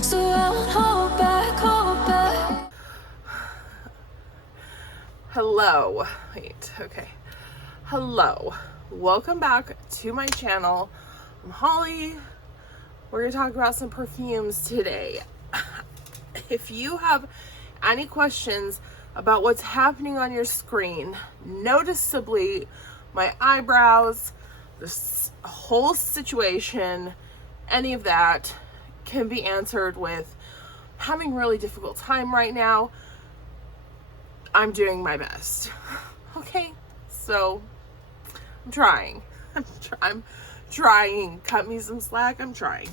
So I won't hold back, hold back. Hello. Wait, okay. Hello. Welcome back to my channel. I'm Holly. We're going to talk about some perfumes today. If you have any questions about what's happening on your screen, noticeably my eyebrows, this whole situation, any of that can be answered with having a really difficult time right now. I'm doing my best. Okay, so I'm trying. I'm trying. Cut me some slack. I'm trying.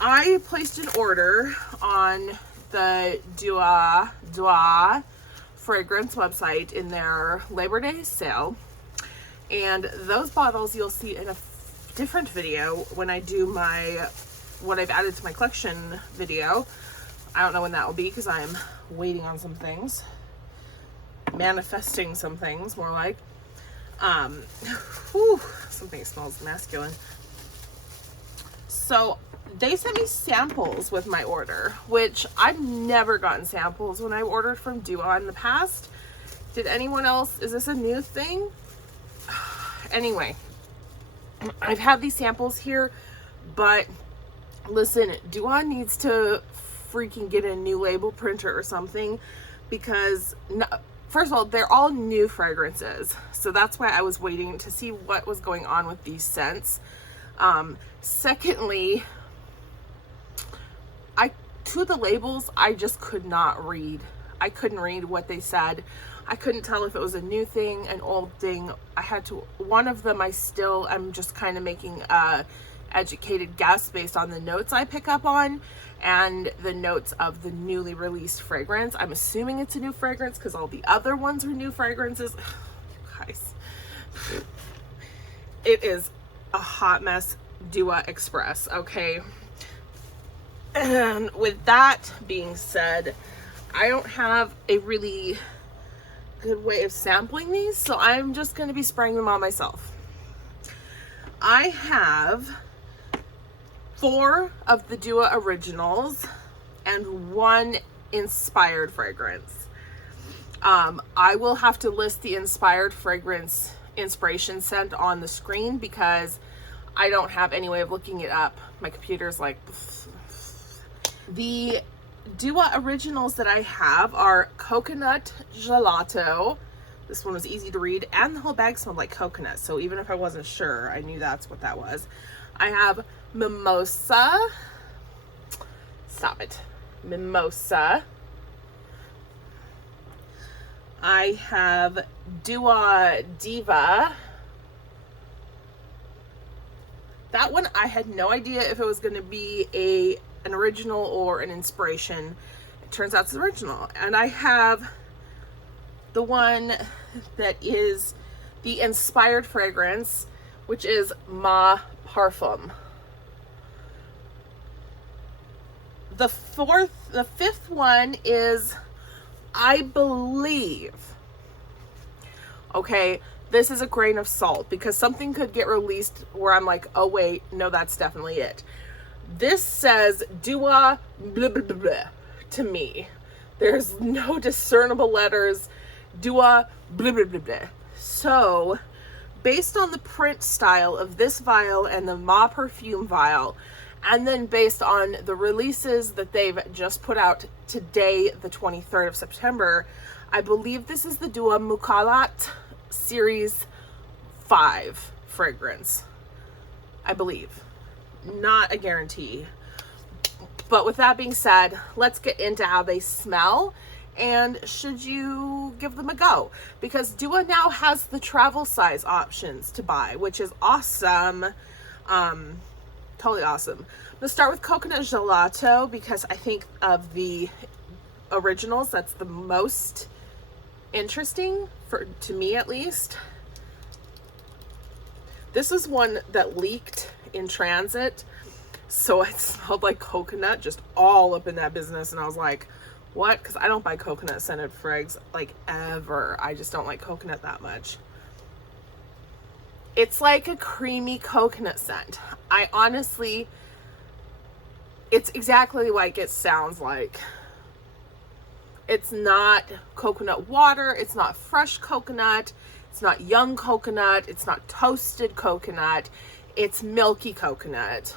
I placed an order on the Diva fragrance website in their Labor Day sale, and those bottles you'll see in a different video when I do my what I've added to my collection video. I don't know when that will be because I'm waiting on some things, manifesting some things, more like something smells masculine. So they sent me samples with my order, which I've never gotten samples when I've ordered from Diva in the past. Did anyone else? Is this a new thing? Anyway, I've had these samples here, but listen, Diva needs to freaking get a new label printer or something, because first of all, they're all new fragrances, so that's why I was waiting to see what was going on with these scents. Secondly, to the labels, I just could not read. I couldn't read what they said. I couldn't tell if it was a new thing, an old thing. One of them I'm just kind of making a educated guess based on the notes I pick up on and the notes of the newly released fragrance. I'm assuming it's a new fragrance because all the other ones are new fragrances. Guys, it is a hot mess. Diva Express, okay? And with that being said, I don't have a really good way of sampling these, so I'm just going to be spraying them on myself. I have 4 of the Diva originals and 1 inspired fragrance. I will have to list the inspired fragrance inspiration scent on the screen because I don't have any way of looking it up. My computer's like... The Diva originals that I have are Coconut Gelato. This one was easy to read, and the whole bag smelled like coconut, so even if I wasn't sure, I knew that's what that was. I have Mimosa. Stop it. Mimosa. I have Diva. That one, I had no idea if it was going to be an original or an inspiration. It turns out it's original. And I have the one that is the inspired fragrance, which is Parfum. The 5th one is, I believe, okay, this is a grain of salt because something could get released where I'm like, oh wait, no, that's definitely it. This says Diva blah, blah, blah, blah, to me. There's no discernible letters. Diva blah, blah, blah, blah. So, based on the print style of this vial and the Perfume vial, and then based on the releases that they've just put out today, the 23rd of September, I believe this is the Diva Mukhallat Series 5 fragrance. I believe. Not a guarantee. But with that being said, let's get into how they smell and should you give them a go, because Diva now has the travel size options to buy, which is awesome. Totally awesome. I'm gonna start with Coconut Gelato because I think of the originals that's the most interesting to me, at least. This is one that leaked in transit, so it smelled like coconut just all up in that business, and I was like, what? Because I don't buy coconut scented frags like ever. I just don't like coconut that much. It's like a creamy coconut scent. I honestly, It's exactly like it sounds like. It's not coconut water. It's not fresh coconut. It's not young coconut. It's not toasted coconut. It's milky coconut.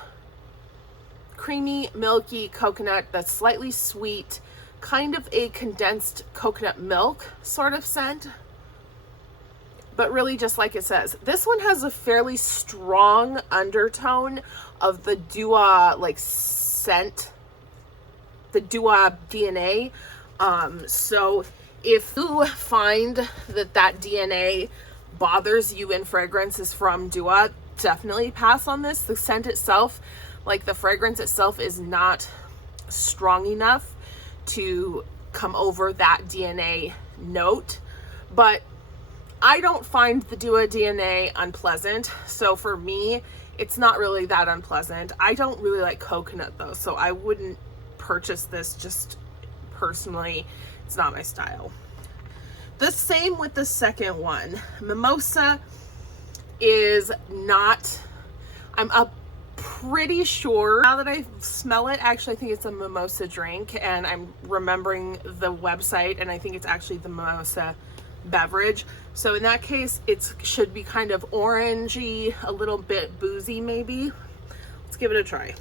Creamy, milky coconut that's slightly sweet, kind of a condensed coconut milk sort of scent. But really, just like it says, this one has a fairly strong undertone of the Dua like scent, the Dua DNA. So if you find that that DNA bothers you in fragrances from Dua, definitely pass on this. The scent itself, like the fragrance itself, is not strong enough to come over that DNA note. But I don't find the Dua DNA unpleasant, so for me, it's not really that unpleasant. I don't really like coconut though, so I wouldn't purchase this just personally. It's not my style. The same with the second one. Mimosa is not, I'm pretty sure, now that I smell it, actually I think it's a mimosa drink, and I'm remembering the website, and I think it's actually the mimosa beverage. So in that case, it should be kind of orangey, a little bit boozy maybe. Let's give it a try.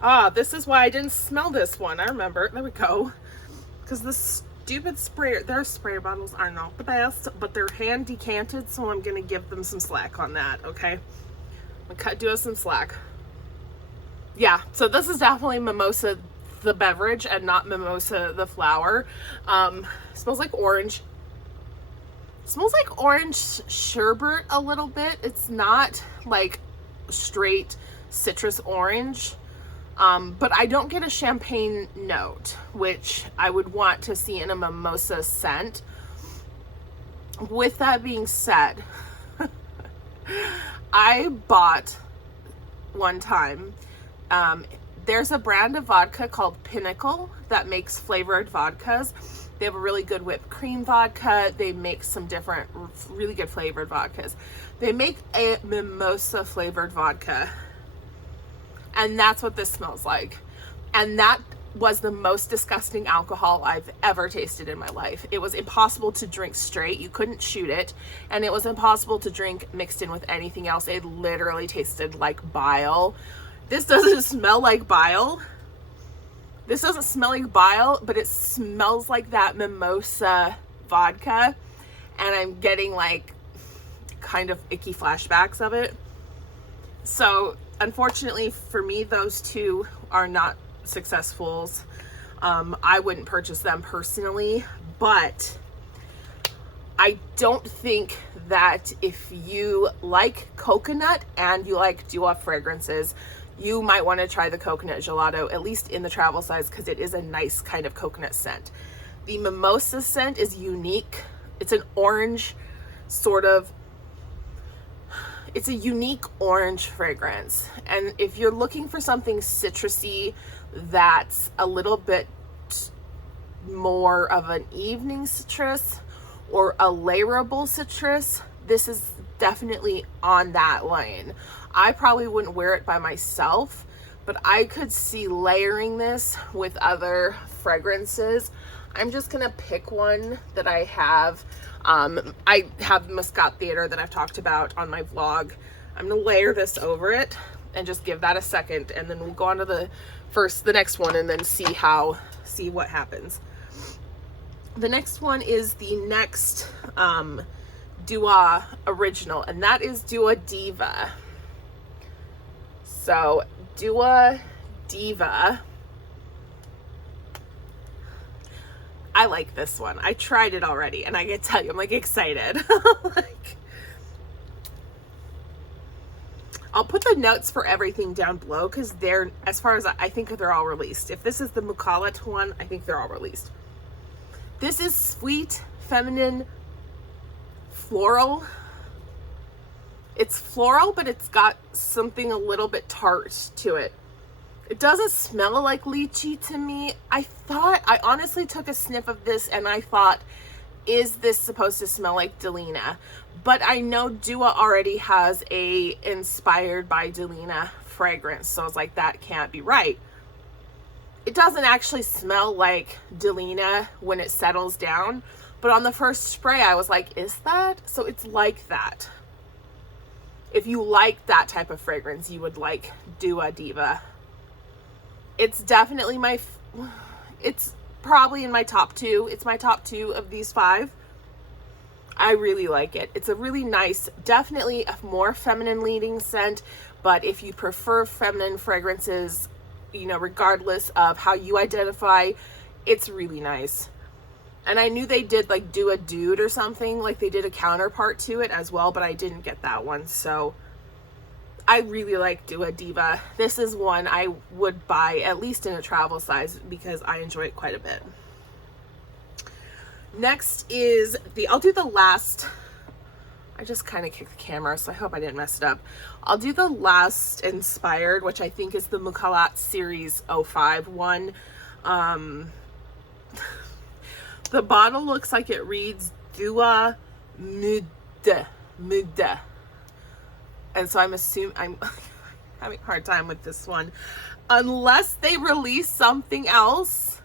Ah, this is why I didn't smell this one. I remember. There we go. Because the stupid sprayer, their sprayer bottles are not the best, but they're hand decanted, so I'm going to give them some slack on that, okay? I'm going to cut Dua some slack. Yeah, so this is definitely mimosa the beverage and not mimosa the flower. Smells like orange. Smells like orange sherbet a little bit. It's not like straight citrus orange. But I don't get a champagne note, which I would want to see in a mimosa scent. With that being said, I bought one time, there's a brand of vodka called Pinnacle that makes flavored vodkas. They have a really good whipped cream vodka. They make some different really good flavored vodkas. They make a mimosa flavored vodka. And that's what this smells like. And that was the most disgusting alcohol I've ever tasted in my life. It was impossible to drink straight. You couldn't shoot it. And it was impossible to drink mixed in with anything else. It literally tasted like bile. This doesn't smell like bile. This doesn't smell like bile, but it smells like that mimosa vodka. And I'm getting like kind of icky flashbacks of it. So unfortunately for me, those two are not successfuls. I wouldn't purchase them personally, but I don't think that if you like coconut and you like Dua fragrances, you might want to try the coconut gelato, at least in the travel size, because it is a nice kind of coconut scent. The mimosa scent is unique. It's an orange sort of, it's a unique orange fragrance. And if you're looking for something citrusy that's a little bit more of an evening citrus or a layerable citrus, this is definitely on that lane. I probably wouldn't wear it by myself, but I could see layering this with other fragrances. I'm just gonna pick one that I have. I have Muscat Theater that I've talked about on my vlog. I'm gonna layer this over it and just give that a second, and then we'll go on to the next one, and then see what happens. The next one is the next Dua original, and that is Dua Diva. So Dua Diva, I like this one. I tried it already, and I can tell you, I'm like excited. Like, I'll put the notes for everything down below, because they're, as far as I think, they're all released. If this is the Mukhallat one, I think they're all released. This is sweet, feminine, floral. It's floral, but it's got something a little bit tart to it. It doesn't smell like lychee to me. I honestly took a sniff of this and I thought is this supposed to smell like Delina? But I know Dua already has a inspired by Delina fragrance, so I was like, that can't be right. It doesn't actually smell like Delina when it settles down, but on the first spray I was like, is that? So it's like that. If you like that type of fragrance, you would like Dua Diva. It's definitely it's probably in my top 2. It's my top 2 of these 5. I really like it. It's a really nice, definitely a more feminine leading scent, but if you prefer feminine fragrances, you know, regardless of how you identify, it's really nice. And I knew they did like Do a Dude or something, like they did a counterpart to it as well, but I didn't get that one. So I really like Dua Diva. This is one I would buy at least in a travel size because I enjoy it quite a bit. Next is I'll do the last, I just kind of kicked the camera, so I hope I didn't mess it up. I'll do the last inspired, which I think is the Mukhallat Series 05 one. The bottle looks like it reads Dua Mude. And so I'm having a hard time with this one. Unless they release something else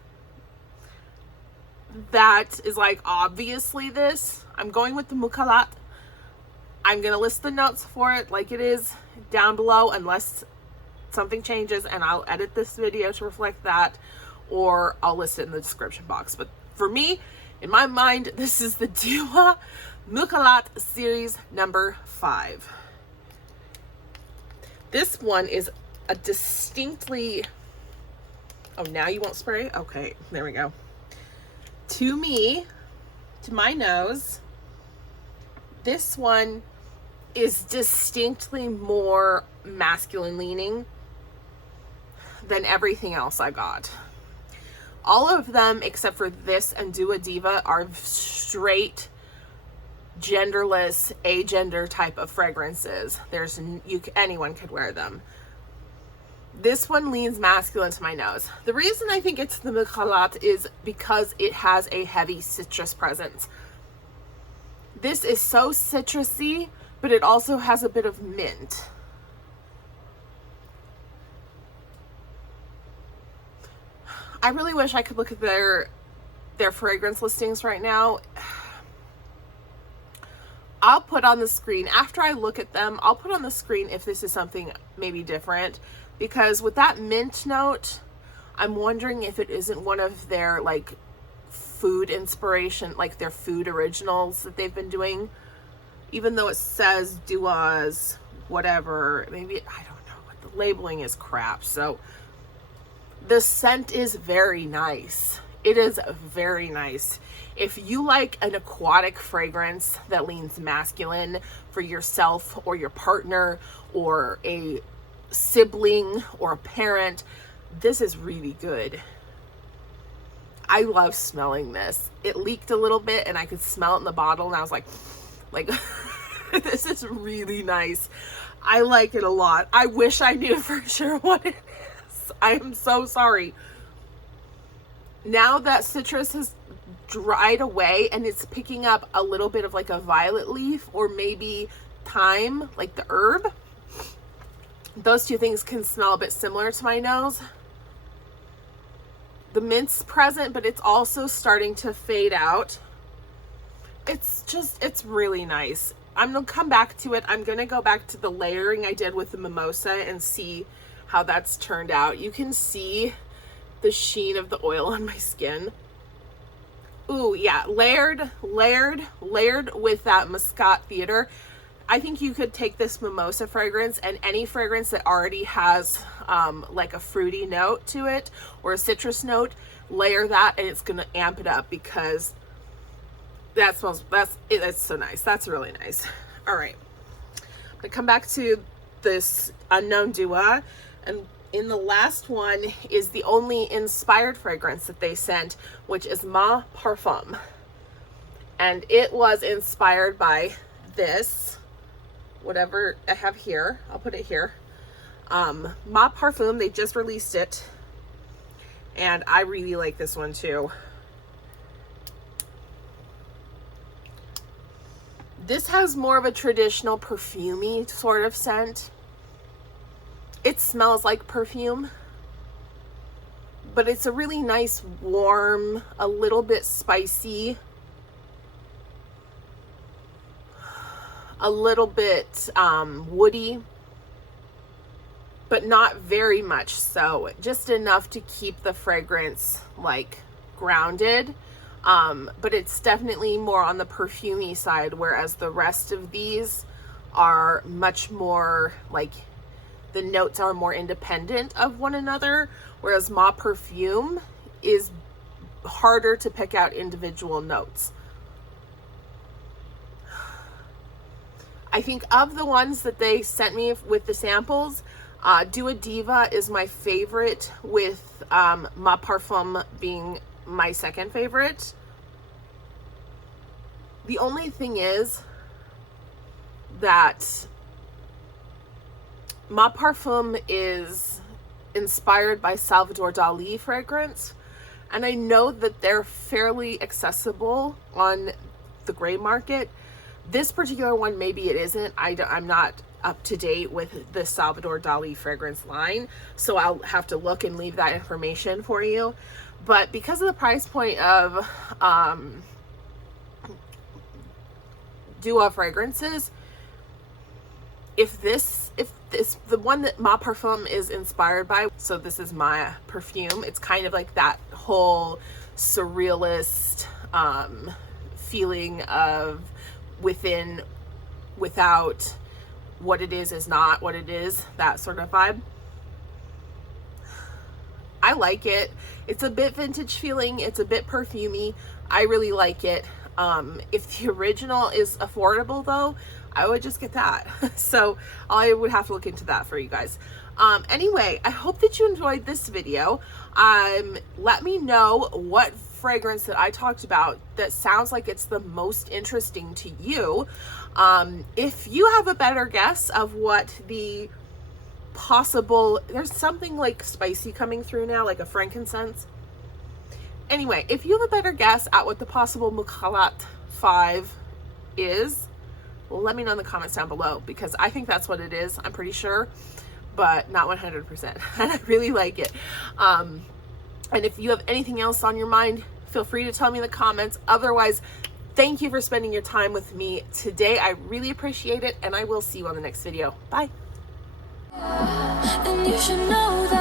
that is like obviously this, I'm going with the Mukhallat. I'm going to list the notes for it like it is down below unless something changes, and I'll edit this video to reflect that, or I'll list it in the description box. But for me, in my mind, this is the Dua Mukhallat Series number 5. This one is a distinctly, oh, now you won't spray? Okay, there we go. To me, to my nose, this one is distinctly more masculine leaning than everything else I got. All of them, except for this and Dua Diva, are straight, genderless, agender type of fragrances. Anyone could wear them. This one leans masculine to my nose. The reason I think it's the Mukhallat is because it has a heavy citrus presence. This is so citrusy, but it also has a bit of mint. I really wish I could look at their fragrance listings right now. I'll put on the screen, after I look at them, I'll put on the screen if this is something maybe different, because with that mint note, I'm wondering if it isn't one of their like food inspiration, like their food originals that they've been doing, even though it says Dua's whatever, maybe, I don't know, but the labeling is crap. So the scent is very nice. It is very nice. If you like an aquatic fragrance that leans masculine for yourself or your partner or a sibling or a parent, this is really good. I love smelling this. It leaked a little bit and I could smell it in the bottle, and I was like this is really nice. I like it a lot. I wish I knew for sure what it is. I am so sorry. Now that citrus has dried away and it's picking up a little bit of like a violet leaf or maybe thyme, like the herb, those two things can smell a bit similar to my nose. The mint's present, but it's also starting to fade out. It's really nice. I'm gonna come back to it. I'm gonna go back to the layering I did with the Mimosa and see how that's turned out. You can see the sheen of the oil on my skin. Ooh, yeah, layered with that Muscat Theater. I think you could take this Mimosa fragrance and any fragrance that already has like a fruity note to it or a citrus note, layer that, and it's gonna amp it up because that's so nice. That's really nice. All right, I'm gonna come back to this unknown Dua, and in the last one is the only inspired fragrance that they sent, which is Ma Parfum, and it was inspired by this, whatever I have here. I'll put it here. Ma Parfum, they just released it, and I really like this one too. This has more of a traditional perfumey sort of scent. It smells like perfume, but it's a really nice, warm, a little bit spicy, a little bit woody, but not very much so. Just enough to keep the fragrance like grounded. But it's definitely more on the perfumey side, whereas the rest of these are much more like, the notes are more independent of one another, whereas Ma Perfume is harder to pick out individual notes. I think of the ones that they sent me with the samples, Dua Diva is my favorite, with Ma Parfum being my second favorite. The only thing is that Ma Parfum is inspired by Salvador Dali fragrance, and I know that they're fairly accessible on the gray market. This particular one, maybe it isn't. I'm not up to date with the Salvador Dali fragrance line, so I'll have to look and leave that information for you. But because of the price point of Dua fragrances, if the one that Ma Parfum is inspired by, so this is my perfume, it's kind of like that whole surrealist feeling of within, without, what it is not what it is, that sort of vibe. I like it. It's a bit vintage feeling, it's a bit perfumey. I really like it. If the original is affordable though, I would just get that. So I would have to look into that for you guys. Anyway, I hope that you enjoyed this video. Let me know what fragrance that I talked about that sounds like it's the most interesting to you. If you have a better guess of what the possible, there's something like spicy coming through now, like a frankincense. Anyway, if you have a better guess at what the possible Mukhallat 5 is, well, let me know in the comments down below, because I think that's what it is. I'm pretty sure, but not 100%. And I really like it. And if you have anything else on your mind, feel free to tell me in the comments. Otherwise, thank you for spending your time with me today. I really appreciate it, and I will see you on the next video. Bye. And you should know that